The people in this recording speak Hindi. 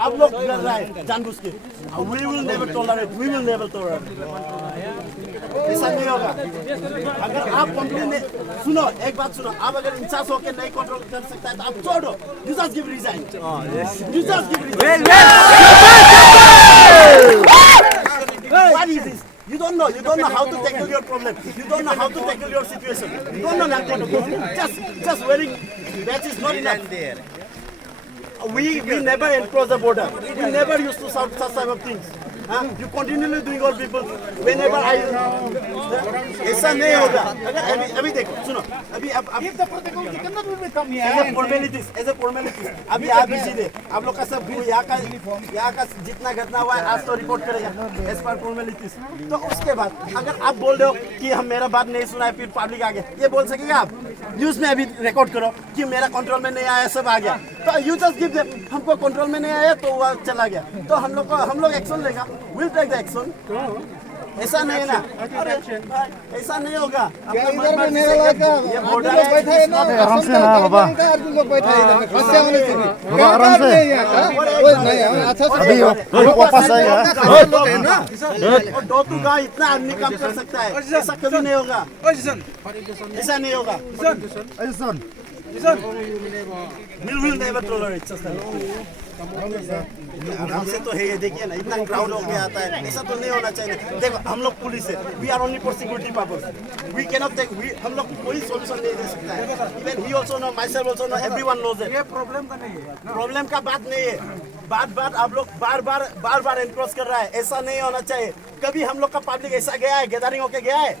आप लोग कर रहा है जानबूझ के। We will never tolerate, we will never tolerate। ऐसा नहीं होगा। अगर आप कंप्लेन सुनो, एक बात सुनो, आप अगर इंचार्ज होकर नहीं कंट्रोल कर सकता है तो आप छोड़ो। You just give resign। You just give resign। What is this? You don't know how to tackle your problem. You don't know how to tackle your situation. You don't know nothing. Just wearing badges not enough. We never encroach the border. We never used to shout such type of things. You continually doing all people. Whenever ऐसा नहीं होगा। अभी देखो, सुनो, अभी आप If the protocol cannot will become here. as a formalities, अभी आप बिजी थे, आप लोग का सब यहाँ का जितना घटना हुआ है आज तो रिपोर्ट करेगा as per formalities। तो उसके बाद अगर आप बोल रहे हो कि हम मेरा बात नहीं सुना है फिर पब्लिक आ गया, ये बोल सकेगा आप? न्यूज में अभी रिकॉर्ड करो कि मेरा कंट्रोल में नहीं आया, सब आ गया, तो यू जस्ट गिव देम, हमको कंट्रोल में नहीं आया तो वो चला गया, तो हम लोग एक्शन लेगा, विल टेक द एक्शन। ऐसा नहीं ना, ऐसा नहीं होगा। इधर में मेरा लड़का ये बॉर्डर है, आराम से ना बाबा, अर्जुन लोग बैठा है इधर में, फंसे वाले से बाबा आराम से। कोई नहीं, अच्छा से अभी वो वापस आएगा। और दो टू का इतना आदमी काम कर सकता है, ऐसा कभी नहीं होगा, ऐसा नहीं होगा। will never tolerate such things। आराम से तो है ये, देखिए ना इतना क्राउड होके आता है, ऐसा तो नहीं होना चाहिए। देखो हम लोग पुलिस है, we are only for security purpose, we can not take, हम लोग कोई सॉल्यूशन नहीं दे सकता है। Even he also know, my self also know, everyone knows it. ये प्रॉब्लम का नहीं है, प्रॉब्लम का बात नहीं है। बार आप लोग बार एनक्रोच कर रहा है, ऐसा नहीं होना चाहिए। कभी हम लोग का पब्लिक ऐसा गया है, गैदरिंग होके गया है?